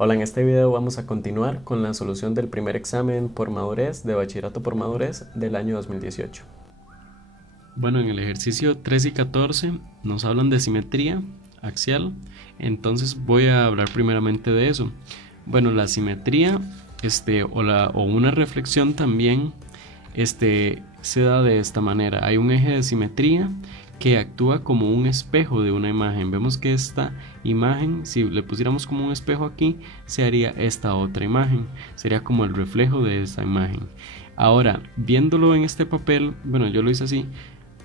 Hola, en este video vamos a continuar con la solución del primer examen por madurez de bachillerato por madurez del año 2018. Bueno, en el ejercicio 13 y 14 nos hablan de simetría axial, entonces voy a hablar primeramente de eso. Bueno, la simetría o una reflexión también se da de esta manera. Hay un eje de simetría que actúa como un espejo de una imagen. Vemos que esta imagen, si le pusiéramos como un espejo aquí, se haría esta otra imagen, sería como el reflejo de esa imagen. Ahora, viéndolo en este papel, bueno, yo lo hice así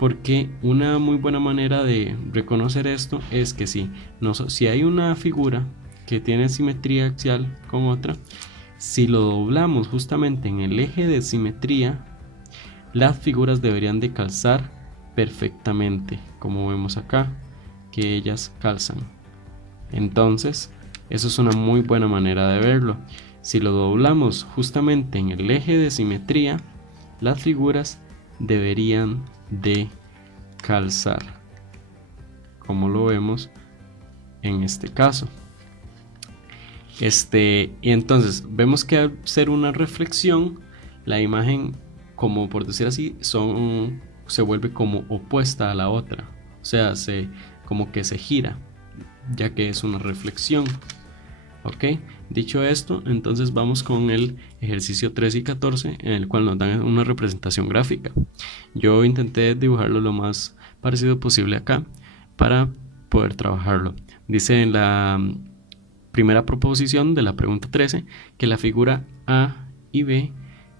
porque una muy buena manera de reconocer esto es que si hay una figura que tiene simetría axial con otra, si lo doblamos justamente en el eje de simetría, las figuras deberían de calzar perfectamente, como vemos acá, que ellas calzan. Entonces, eso es una muy buena manera de verlo. Si lo doblamos justamente en el eje de simetría, las figuras deberían de calzar, como lo vemos en este caso. Y entonces vemos que al ser una reflexión, la imagen, como por decir así, se vuelve como opuesta a la otra, o sea, como que se gira, ya que es una reflexión. Ok, dicho esto, entonces vamos con el ejercicio 13 y 14, en el cual nos dan una representación gráfica. Yo intenté dibujarlo lo más parecido posible acá para poder trabajarlo. Dice en la primera proposición de la pregunta 13 que la figura A y B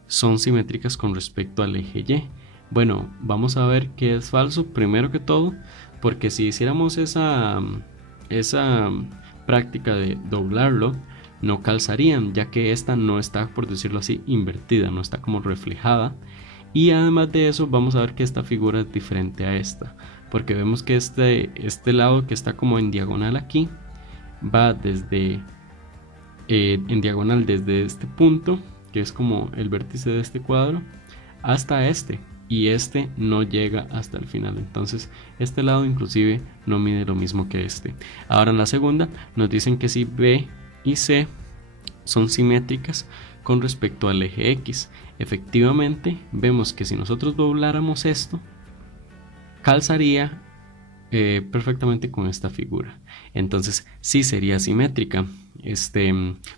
son simétricas con respecto al eje Y. Bueno, vamos a ver qué es falso primero que todo, porque si hiciéramos esa práctica de doblarlo, no calzarían, ya que esta no está, por decirlo así, invertida, no está como reflejada. Y además de eso, vamos a ver que esta figura es diferente a esta, porque vemos que este lado que está como en diagonal aquí va en diagonal desde este punto, que es como el vértice de este cuadro, hasta este, y este no llega hasta el final. Entonces este lado inclusive no mide lo mismo que este. Ahora en la segunda nos dicen que si B y C son simétricas con respecto al eje X. Efectivamente vemos que si nosotros dobláramos esto, calzaría perfectamente con esta figura. Entonces sí sería simétrica.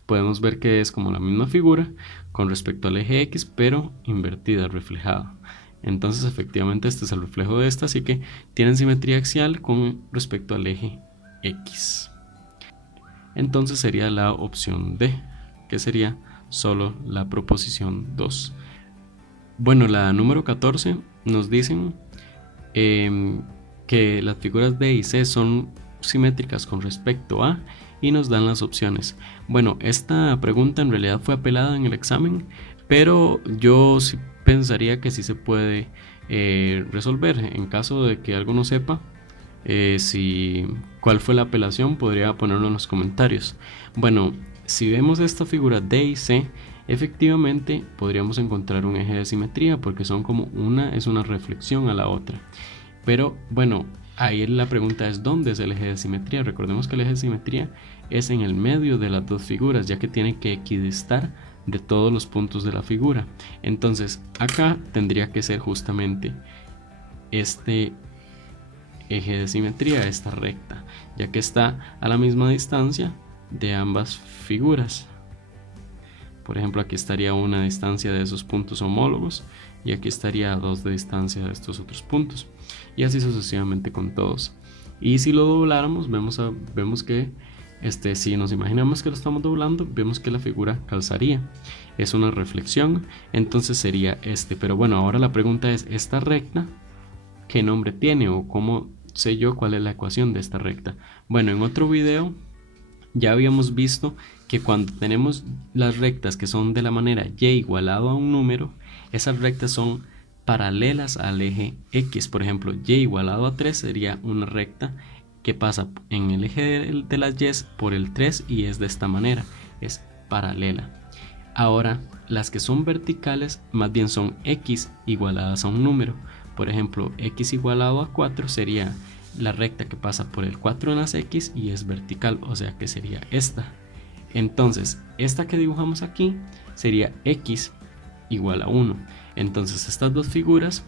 Podemos ver que es como la misma figura con respecto al eje X, pero invertida, reflejada. Entonces efectivamente este es el reflejo de esta, así que tienen simetría axial con respecto al eje X. Entonces sería la opción D, que sería solo la proposición 2. Bueno, la número 14 nos dicen que las figuras D y C son simétricas con respecto a, y nos dan las opciones. Bueno, esta pregunta en realidad fue apelada en el examen, pero yo sí pensaría que sí se puede resolver. En caso de que algo no sepa cuál fue la apelación, podría ponerlo en los comentarios. Bueno, si vemos esta figura D y C, efectivamente podríamos encontrar un eje de simetría, porque son como es una reflexión a la otra. Pero bueno, ahí la pregunta es ¿dónde es el eje de simetría? Recordemos que el eje de simetría es en el medio de las dos figuras, ya que tiene que equidistar de todos los puntos de la figura. Entonces acá tendría que ser justamente este eje de simetría, esta recta, ya que está a la misma distancia de ambas figuras. Por ejemplo, aquí estaría una distancia de esos puntos homólogos y aquí estaría 2 de distancia de estos otros puntos, y así sucesivamente con todos. Y si lo dobláramos, vemos que si nos imaginamos que lo estamos doblando, vemos que la figura calzaría. Es una reflexión, entonces sería pero bueno, ahora la pregunta es, ¿esta recta qué nombre tiene, o cómo sé yo cuál es la ecuación de esta recta? Bueno, en otro video ya habíamos visto que cuando tenemos las rectas que son de la manera y igualado a un número, esas rectas son paralelas al eje X. Por ejemplo, y igualado a 3 sería una recta que pasa en el eje de las y por el 3 y es de esta manera, es paralela. Ahora, las que son verticales más bien son X igualadas a un número. Por ejemplo, X igualado a 4 sería la recta que pasa por el 4 en las X y es vertical, o sea que sería esta. Entonces, esta que dibujamos aquí sería x igual a 1. Entonces, estas dos figuras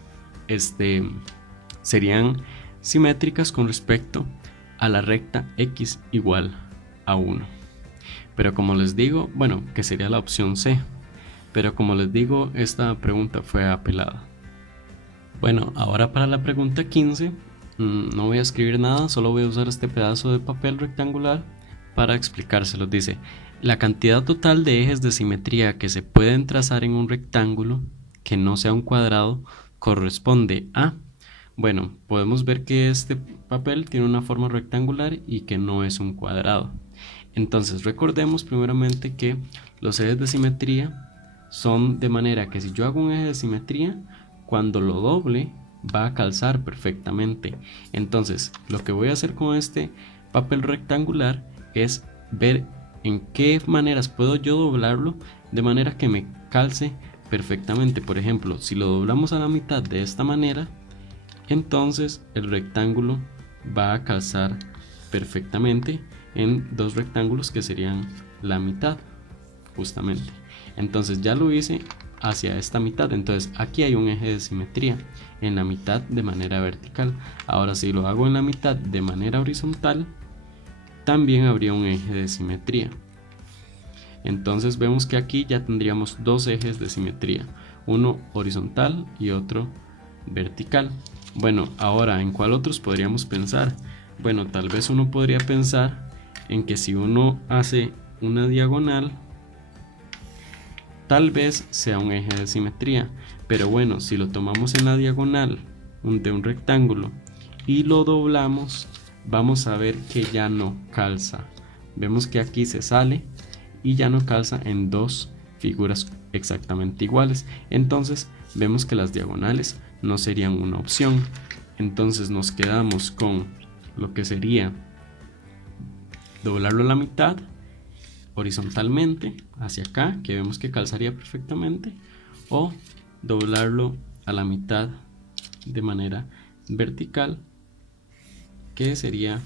serían simétricas con respecto a la recta x igual a 1. Pero como les digo, bueno, que sería la opción C. Pero como les digo, esta pregunta fue apelada. Bueno, ahora para la pregunta 15, no voy a escribir nada, solo voy a usar este pedazo de papel rectangular para explicárselo. Dice, la cantidad total de ejes de simetría que se pueden trazar en un rectángulo que no sea un cuadrado corresponde a... Bueno, podemos ver que este papel tiene una forma rectangular y que no es un cuadrado. Entonces recordemos primeramente que los ejes de simetría son de manera que si yo hago un eje de simetría, cuando lo doble va a calzar perfectamente. Entonces lo que voy a hacer con este papel rectangular es ver en qué maneras puedo yo doblarlo de manera que me calce perfectamente. Por ejemplo, si lo doblamos a la mitad de esta manera, entonces el rectángulo va a calzar perfectamente en dos rectángulos que serían la mitad, justamente. Entonces ya lo hice hacia esta mitad, entonces aquí hay un eje de simetría en la mitad de manera vertical. Ahora si lo hago en la mitad de manera horizontal, también habría un eje de simetría. Entonces vemos que aquí ya tendríamos dos ejes de simetría, uno horizontal y otro vertical. Bueno, ahora ¿en cuál otros podríamos pensar? Bueno, tal vez uno podría pensar en que si uno hace una diagonal, tal vez sea un eje de simetría. Pero bueno, si lo tomamos en la diagonal de un rectángulo y lo doblamos, vamos a ver que ya no calza. Vemos que aquí se sale y ya no calza en dos figuras exactamente iguales. Entonces vemos que las diagonales no serían una opción. Entonces nos quedamos con lo que sería doblarlo a la mitad horizontalmente hacia acá, que vemos que calzaría perfectamente, o doblarlo a la mitad de manera vertical, que sería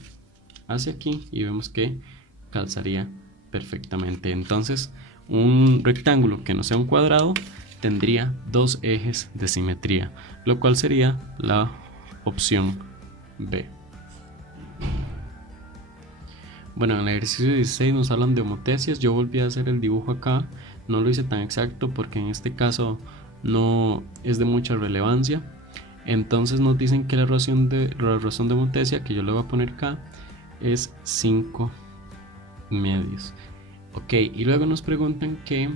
hacia aquí, y vemos que calzaría perfectamente. Entonces un rectángulo que no sea un cuadrado tendría dos ejes de simetría, lo cual sería la opción B. Bueno, en el ejercicio 16 nos hablan de homotecias. Yo volví a hacer el dibujo acá, no lo hice tan exacto porque en este caso no es de mucha relevancia. Entonces nos dicen que la razón de homotecia, que yo le voy a poner acá, es 5 medios. Ok, y luego nos preguntan que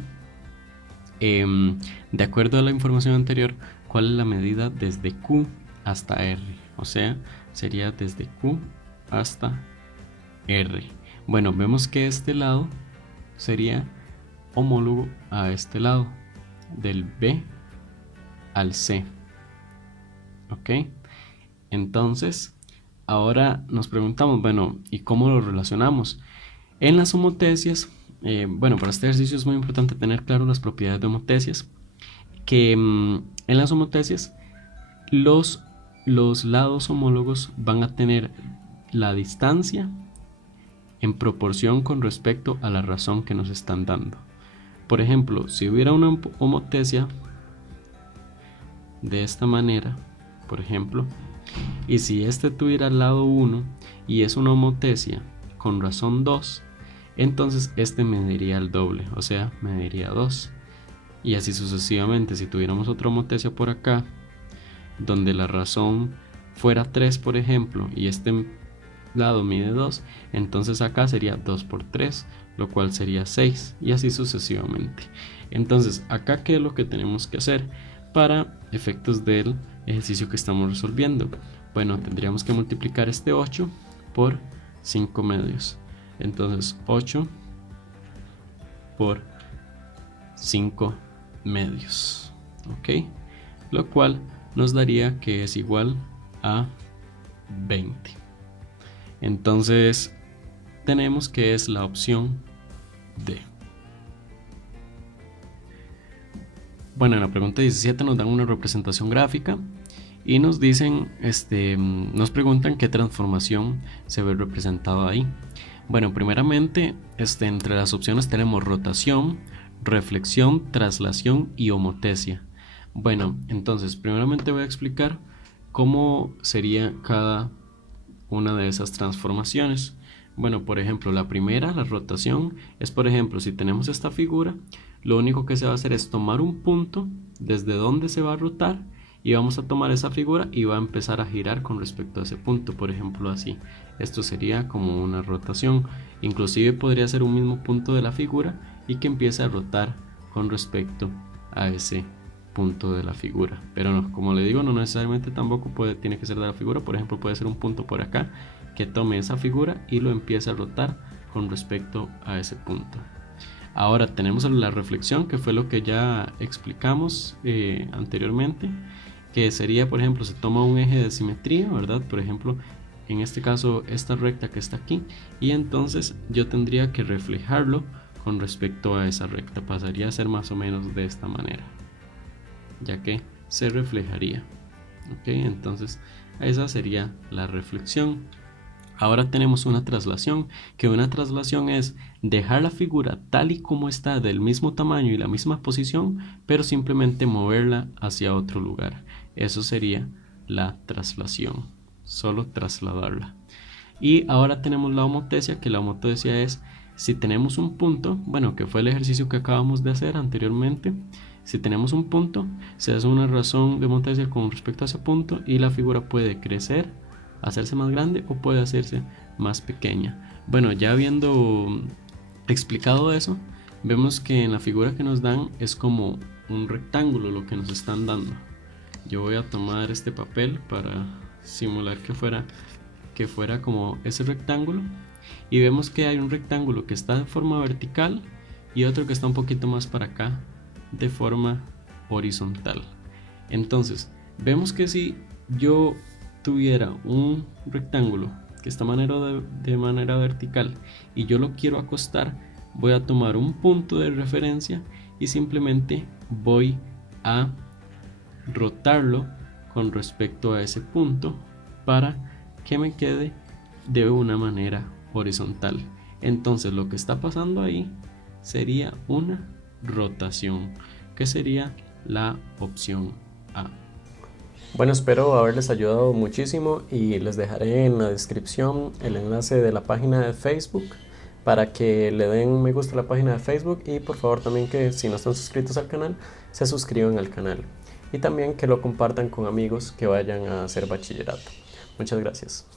de acuerdo a la información anterior, ¿cuál es la medida desde Q hasta R? O sea, sería desde Q hasta R. Bueno, vemos que este lado sería homólogo a este lado, del B al C. Ok, entonces ahora nos preguntamos, bueno, ¿y cómo lo relacionamos? En las homotecias, bueno, para este ejercicio es muy importante tener claro las propiedades de homotecias, que en las homotecias los lados homólogos van a tener la distancia en proporción con respecto a la razón que nos están dando. Por ejemplo, si hubiera una homotecia de esta manera, por ejemplo, y si este tuviera el lado 1 y es una homotecia con razón 2, entonces este mediría el doble, o sea, mediría 2. Y así sucesivamente. Si tuviéramos otra homotecia por acá, donde la razón fuera 3, por ejemplo, y este lado mide 2, entonces acá sería 2 por 3, lo cual sería 6, y así sucesivamente. Entonces acá, ¿qué es lo que tenemos que hacer para efectos del ejercicio que estamos resolviendo? Bueno, tendríamos que multiplicar este 8 por 5 medios. Entonces 8 por 5 medios, ok, lo cual nos daría que es igual a 20. Entonces tenemos que es la opción D. Bueno, en la pregunta 17 nos dan una representación gráfica y nos dicen, nos preguntan qué transformación se ve representada ahí. Bueno, primeramente, entre las opciones tenemos rotación, reflexión, traslación y homotesia. Bueno, entonces, primeramente voy a explicar cómo sería cada una de esas transformaciones. Bueno, por ejemplo, la primera, la rotación, es por ejemplo, si tenemos esta figura, lo único que se va a hacer es tomar un punto desde donde se va a rotar y vamos a tomar esa figura y va a empezar a girar con respecto a ese punto, por ejemplo así. Esto sería como una rotación. Inclusive podría ser un mismo punto de la figura y que empiece a rotar con respecto a ese punto de la figura. Pero no, como le digo, no necesariamente tampoco tiene que ser de la figura. Por ejemplo, puede ser un punto por acá que tome esa figura y lo empiece a rotar con respecto a ese punto. Ahora tenemos la reflexión, que fue lo que ya explicamos anteriormente, que sería, por ejemplo, se toma un eje de simetría, ¿verdad? Por ejemplo, en este caso esta recta que está aquí, y entonces yo tendría que reflejarlo con respecto a esa recta. Pasaría a ser más o menos de esta manera, ya que se reflejaría. Ok, entonces esa sería la reflexión. Ahora tenemos una traslación, que una traslación es dejar la figura tal y como está, del mismo tamaño y la misma posición, pero simplemente moverla hacia otro lugar. Eso sería la traslación, solo trasladarla. Y ahora tenemos la homotesia, que la homotesia es si tenemos un punto, bueno, que fue el ejercicio que acabamos de hacer anteriormente. Si tenemos un punto, se hace una razón de homotesia con respecto a ese punto y la figura puede crecer, hacerse más grande o puede hacerse más pequeña. Bueno, ya habiendo explicado eso, vemos que en la figura que nos dan es como un rectángulo lo que nos están dando. Yo voy a tomar este papel para simular que fuera como ese rectángulo, y vemos que hay un rectángulo que está de forma vertical y otro que está un poquito más para acá de forma horizontal. Entonces vemos que si yo tuviera un rectángulo que está de manera vertical y yo lo quiero acostar, voy a tomar un punto de referencia y simplemente voy a rotarlo con respecto a ese punto para que me quede de una manera horizontal. Entonces lo que está pasando ahí sería una rotación, que sería la opción A. Bueno, espero haberles ayudado muchísimo y les dejaré en la descripción el enlace de la página de Facebook para que le den me gusta a la página de Facebook, y por favor también que si no están suscritos al canal, se suscriban al canal y también que lo compartan con amigos que vayan a hacer bachillerato. Muchas gracias.